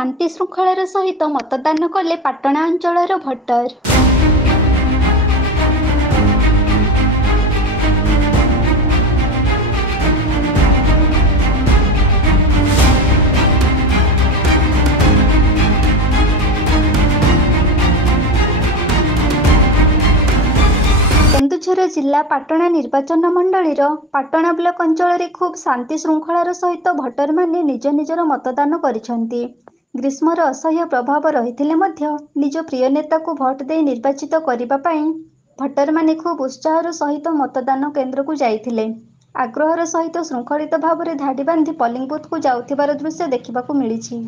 ଶାନ୍ତି ଶୃଙ୍ଖଳାର ସହିତ ମତଦାନ କଲେ ପାଟଣା ଅଞ୍ଚଳର ଭୋଟର। କେନ୍ଦୁଝର ଜିଲ୍ଲା ପାଟଣା ନିର୍ବାଚନ ମଣ୍ଡଳୀର ପାଟଣା ବ୍ଲକ ଅଞ୍ଚଳରେ ଖୁବ୍ ଶାନ୍ତି ଶୃଙ୍ଖଳାର ସହିତ ଭୋଟରମାନେ ନିଜ ନିଜର ମତଦାନ କରିଛନ୍ତି। ଗ୍ରୀଷ୍ମର ଅସହ୍ୟ ପ୍ରଭାବ ରହିଥିଲେ ମଧ୍ୟ ନିଜ ପ୍ରିୟ ନେତାକୁ ଭୋଟ ଦେଇ ନିର୍ବାଚିତ କରିବା ପାଇଁ ଭୋଟରମାନେ ଖୁବ୍ ଉତ୍ସାହର ସହିତ ମତଦାନ କେନ୍ଦ୍ରକୁ ଯାଇଥିଲେ। ଆଗ୍ରହର ସହିତ ଶୃଙ୍ଖଳିତ ଭାବରେ ଧାଡ଼ି ବାନ୍ଧି ପୋଲିଂ ବୁଥକୁ ଯାଉଥିବାର ଦୃଶ୍ୟ ଦେଖିବାକୁ ମିଳିଛି।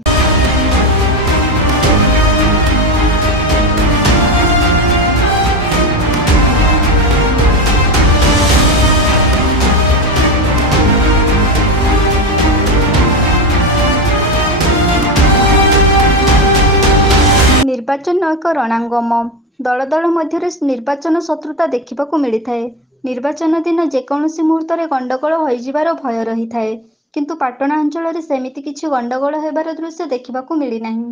ନିର୍ବାଚନ ଏକ ରଣାଙ୍ଗମ। ଦଳ ଦଳ ମଧ୍ୟରେ ନିର୍ବାଚନ ଶତ୍ରୁତା ଦେଖିବାକୁ ମିଳିଥାଏ। ନିର୍ବାଚନ ଦିନ ଯେକୌଣସି ମୁହୂର୍ତ୍ତରେ ଗଣ୍ଡଗୋଳ ହୋଇଯିବାର ଭୟ ରହିଥାଏ। କିନ୍ତୁ ପାଟଣା ଅଞ୍ଚଳରେ ସେମିତି କିଛି ଗଣ୍ଡଗୋଳ ହେବାର ଦୃଶ୍ୟ ଦେଖିବାକୁ ମିଳିନାହିଁ।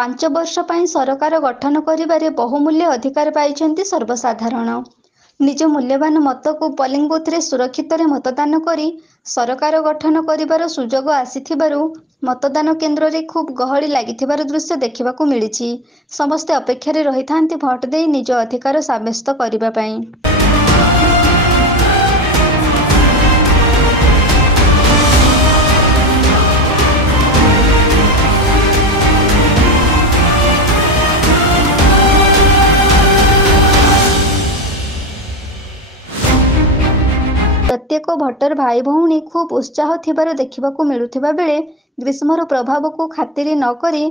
ପାଞ୍ଚ ବର୍ଷ ପାଇଁ ସରକାର ଗଠନ କରିବାରେ ବହୁମୂଲ୍ୟ ଅଧିକାର ପାଇଛନ୍ତି ସର୍ବସାଧାରଣ। ନିଜ ମୂଲ୍ୟବାନ ମତକୁ ପୋଲିଂ ବୁଥରେ ସୁରକ୍ଷିତରେ ମତଦାନ କରି ସରକାର ଗଠନ କରିବାର ସୁଯୋଗ ଆସିଥିବାରୁ ମତଦାନ କେନ୍ଦ୍ରରେ ଖୁବ୍ ଗହଳି ଲାଗିଥିବାର ଦୃଶ୍ୟ ଦେଖିବାକୁ ମିଳିଛି। ସମସ୍ତେ ଅପେକ୍ଷାରେ ରହିଥାନ୍ତି ଭୋଟ ଦେଇ ନିଜ ଅଧିକାର ସାବ୍ୟସ୍ତ କରିବା ପାଇଁ। ପ୍ରତ୍ୟେକ ଭୋଟର ଭାଇ ଭଉଣୀ ଖୁବ୍ ଉତ୍ସାହ ଥିବାର ଦେଖିବାକୁ ମିଳୁଥିବା ବେଳେ ଗ୍ରୀଷ୍ମର ପ୍ରଭାବକୁ ଖାତିର ନକରି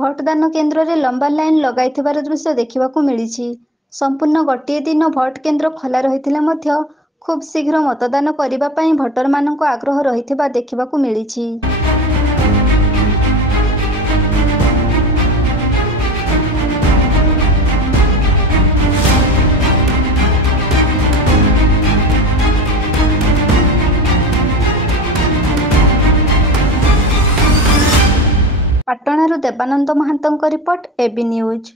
ଭୋଟଦାନ କେନ୍ଦ୍ରରେ ଲମ୍ବା ଲାଇନ୍ ଲଗାଇଥିବାର ଦୃଶ୍ୟ ଦେଖିବାକୁ ମିଳିଛି। ସମ୍ପୂର୍ଣ୍ଣ ଗୋଟିଏ ଦିନ ଭୋଟ କେନ୍ଦ୍ର ଖୋଲା ରହିଥିଲେ ମଧ୍ୟ ଖୁବ୍ ଶୀଘ୍ର ମତଦାନ କରିବା ପାଇଁ ଭୋଟରମାନଙ୍କ ଆଗ୍ରହ ରହିଥିବା ଦେଖିବାକୁ ମିଳିଛି। ପାଟଣାରୁ ଦେବାନନ୍ଦ ମହାନ୍ତଙ୍କ ରିପୋର୍ଟ, এবি ନ୍ୟୁଜ୍।